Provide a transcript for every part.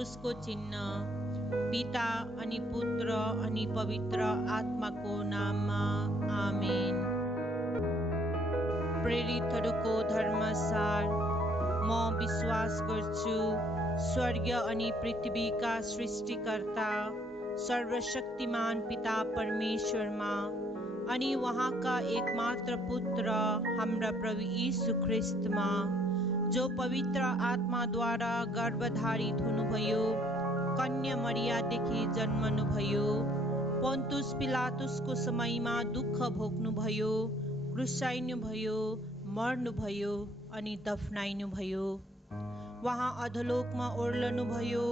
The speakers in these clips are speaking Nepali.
क्रुसको चिन्ह। पिता अनि पुत्र अनि पवित्र आत्माको नाममा आमेन। प्रेरितहरूको धर्मसार। म विश्वास गर्छु स्वर्ग अनि पृथ्वीका सृष्टिकर्ता सर्वशक्तिमान पिता परमेश्वरमा अनि उहाँका एकमात्र पुत्र हाम्रा प्रभु यीशु ख्रिस्टमा, जो पवित्र आत्माद्वारा गर्भधारित हुनुभयो, कन्या मरियादेखि जन्मनुभयो, पोन्तुस पिलातुसको समयमा दुःख भोग्नुभयो, क्रुसाइनुभयो, मर्नुभयो अनि दफनाइनुभयो। उहाँ अधोलोकमा ओर्लनुभयो,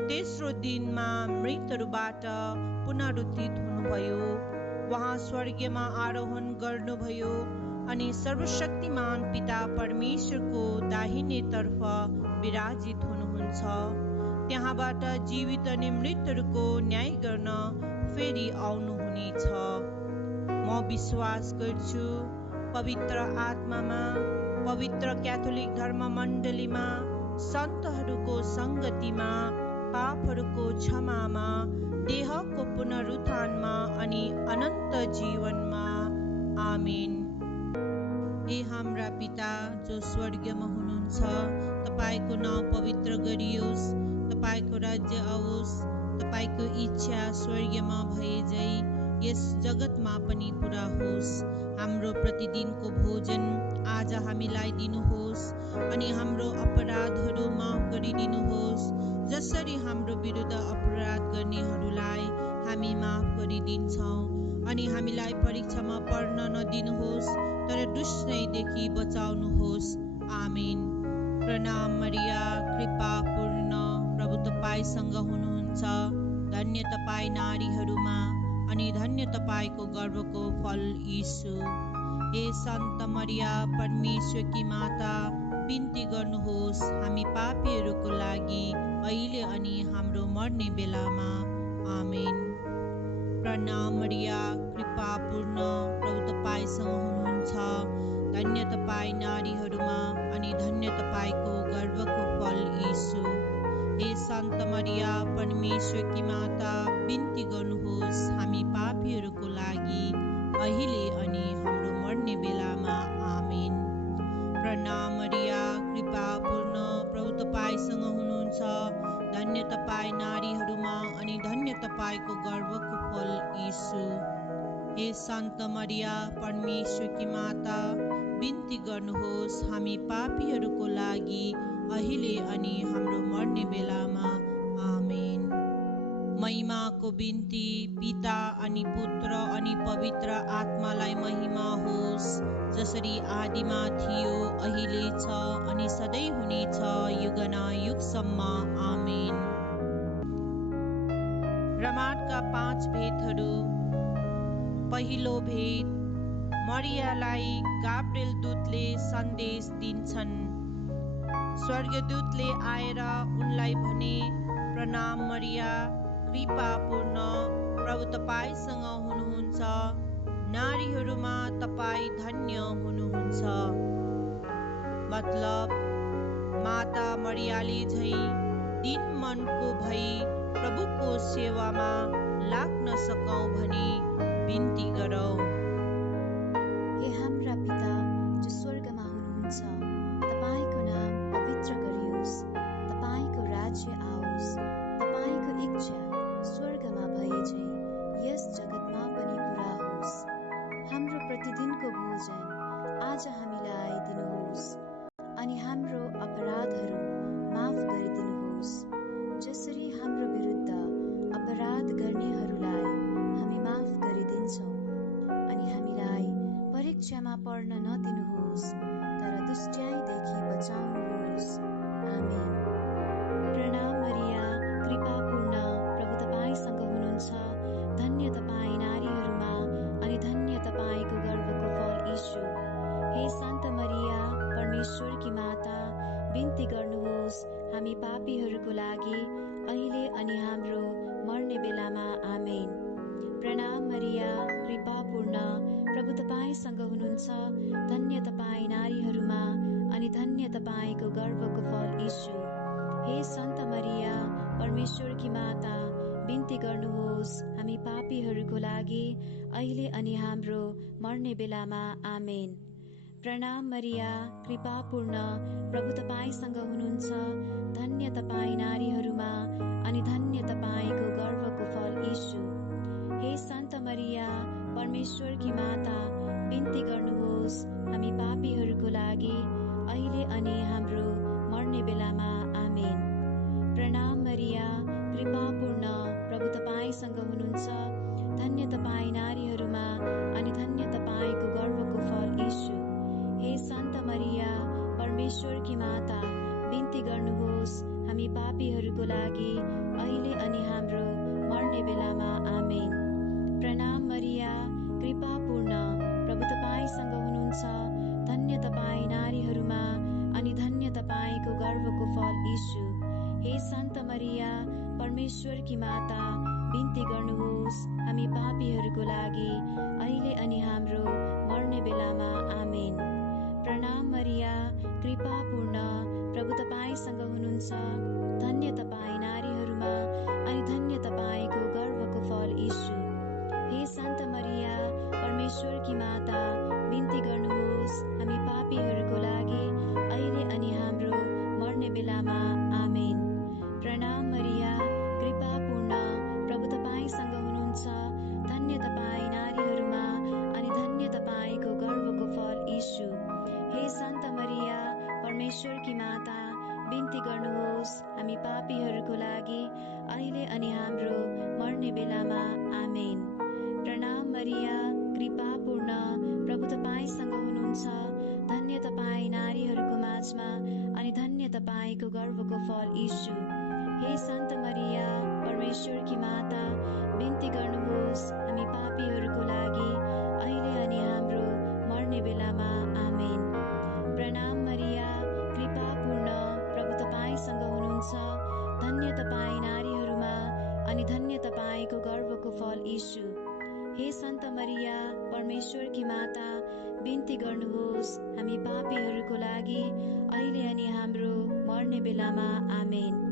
तेस्रो दिनमा मृतहरूबाट पुनरुत्थित हुनुभयो। उहाँ स्वर्गमा आरोहण गर्नुभयो अनि सर्वशक्तिमान पिता परमेश्वरको दाहिनेतर्फ विराजित हुनुहुन्छ। त्यहाँबाट जीवित अनि मृतहरूको न्याय गर्न फेरि आउनुहुनेछ। म विश्वास गर्छु पवित्र आत्मामा, पवित्र क्याथोलिक धर्म मण्डलीमा, सन्तहरूको सङ्गतिमा, पापहरूको क्षमामा, देहको पुनरुत्थानमा अनि अनन्त जीवनमा। आमेन। हे हाम्रा पिता जो स्वर्गमा हुनुहुन्छ, तपाईको नाउँ पवित्र गरियोस्, तपाईको राज्य आओस्, तपाईको इच्छा स्वर्गमा भए झै यस जगतमा पनि पुरा होस्। हाम्रो प्रतिदिनको भोजन आज हामीलाई दिनुहोस् अनि हाम्रो अपराधहरू माफ गरिदिनुहोस्, जसरी हाम्रो विरुद्ध अपराध गर्नेहरूलाई हामी माफ गरिदिन्छौँ, अनि हामीलाई परीक्षामा पर्न नदिनुहोस्, तर दुष्टैदेखि बचाउनुहोस्। आमेन। प्रणाम मरिया, कृपा पूर्ण, प्रभु तपाईसँग हुनुहुन्छ। धन्य तपाईँ नारीहरूमा अनि धन्य तपाईँको गर्भको फल यीशु। हे सन्त मरिया, परमेश्वरकी माता, बिन्ती गर्नुहोस् हामी पापीहरूको लागि, अहिले अनि हाम्रो मर्ने बेलामा। आमेन। प्रणाम मरिया, कृपा पूर्ण, प्रभु तपाईसँग हुनुहुन्छ। धन्य तपाईँ नारीहरूमा अनि धन्य तपाईँको गर्भको फल यीशु। हे सन्त मरिया, परमेश्वरकी माता, बिन्ती गर्नुहोस् हामी पापीहरूको लागि, अहिले अनि हाम्रो मर्ने बेलामा। आमेन। प्रणाम मरिया, कृपा पूर्ण, प्रभु तपाईसँग हुनुहुन्छ। धन्य तपाईँ नारीहरूमा अनि धन्य तपाईँको गर्भको फल यीशु। हे सन्त मरिया, परमेश्वरकी माता, बिन्ती गर्नुहोस् हामी पापीहरूको लागि, अहिले अनि हाम्रो मर्ने बेलामा। आमेन। महिमाको बिन्ती। पिता अनि पुत्र अनि पवित्र आत्मालाई महिमा होस्, जसरी आदिमा थियो, अहिले छ अनि सधैँ हुनेछ, युगनायुगसम्म। आमेन। रमातका 5 भेदहरू। पहिलो भेद, मरियालाई गाब्रिएल दूतले सन्देश दिन्छन्। स्वर्गदूतले आएर उनलाई भने, प्रणाम मरिया, कृपा पूर्ण, प्रभु तपाईसँग हुनुहुन्छ। नारीहरूमा तपाईँ धन्य हुनुहुन्छ। मतलब माता मरियाले झै दिन मनको भई प्रभुको सेवामा लाग्न सकौँ भनी बिन्ती गरौँ। हे हाम्रा पिता जो स्वर्गमा हुनुहुन्छ, तपाईँको नाम पवित्र गरियोस्, तपाईँको राज्य आओस्, तपाईँको इच्छा स्वर्गमा भए झै यस जगतमा पनि पुरा होस्। हाम्रो प्रतिदिनको भोजन आज हामीलाई दिनुहोस् अनि हाम्रो अपराधहरू माफ गरिदिनुहोस्, जसरी हाम्रो विरुद्ध अपराध गर्नेहरूलाई हामी माफ गरिदिन्छौँ, अनि परमेश्वरकी माता, बिन्ती गर्नुहोस् हामी पापीहरूको लागि, अहिले अनि हाम्रो मर्ने बेलामा आमेन। प्रणाम मरिया, कृपापूर्ण, प्रभु तपाईसँग हुनुहुन्छ। धन्य तपाईँ नारीहरूमा अनि धन्य तपाईँको गर्भको फल यीशु। हे सन्त मरिया, परमेश्वरकी माता, बिन्ती गर्नुहोस् हामी पापीहरूको लागि, अहिले अनि हाम्रो मर्ने बेलामा आमेन। प्रणाम मरिया, कृपापूर्ण, प्रभु तपाईसँग हुनुहुन्छ। धन्य तपाईँ नारीहरूमा अनि धन्य तपाईँको गर्भको फल यीशु। हे सन्त मरिया, परमेश्वरकी माता, बिन्ती गर्नुहोस् हामी पापीहरूको लागि, अहिले अनि हाम्रो मर्ने बेलामा आमेन। प्रणाम मरिया, कृपापूर्ण, प्रभु तपाईसँग हुनुहुन्छ। धन्य तपाईँ नारीहरूमा अनि धन्य तपाईँको गर्भको फल यीशु। हे सन्त मरिया, परमेश्वरकी माता, बिन्ती गर्नुहोस् हामी पापीहरूको लागि, अहिले अनि हाम्रो मर्ने बेलामा आमेन। प्रणाम मरिया, कृपापूर्ण, प्रभु तपाईसँग हुनुहुन्छ। धन्य तपाईँ नारीहरूमा अनि धन्य तपाईँको गर्भको फल यीशु। हे सन्त मरिया, परमेश्वरकी माता, बिन्ती गर्नुहोस् हामी पापीहरूको लागि, अहिले अनि हाम्रो मर्ने बेलामा आमेन। प्रणाम मरिया, कृपापूर्ण, प्रभु तपाईसँग हुनुहुन्छ। धन्य तपाईँ नारीहरूमा अनि धन्य तपाईँको गर्भको फल यीशु। हे सन्त मरिया, परमेश्वरकी माता, बिन्ती गर्नुहोस् हामी पापीहरूको लागि, अहिले अनि हाम्रो मर्ने बेलामा आमेन। प्रणाम मरिया, कृपापूर्ण, प्रभु तपाईसँग हुनुहुन्छ। धन्य तपाईँ नारीहरूको माझमा अनि धन्य तपाईँको गर्भको फल यीशु। हे सन्त मरिया, परमेश्वरकी माता, बिन्ती गर्नुहोस् हामी पापीहरूको लागि, अहिले अनि हाम्रो मर्ने बेलामा आमेन। प्रणाम मरिया, कृपापूर्ण, प्रभु तपाईसँग हुनुहुन्छ। धन्य तपाईँ नारीहरूमा अनि धन्य तपाईँको गर्भको फल यीशु। हे सन्त मरिया, परमेश्वरकी माता, बिन्ती गर्नुहोस् हामी पापीहरूको लागि, अहिले अनि हाम्रो मर्ने बेलामा आमेन।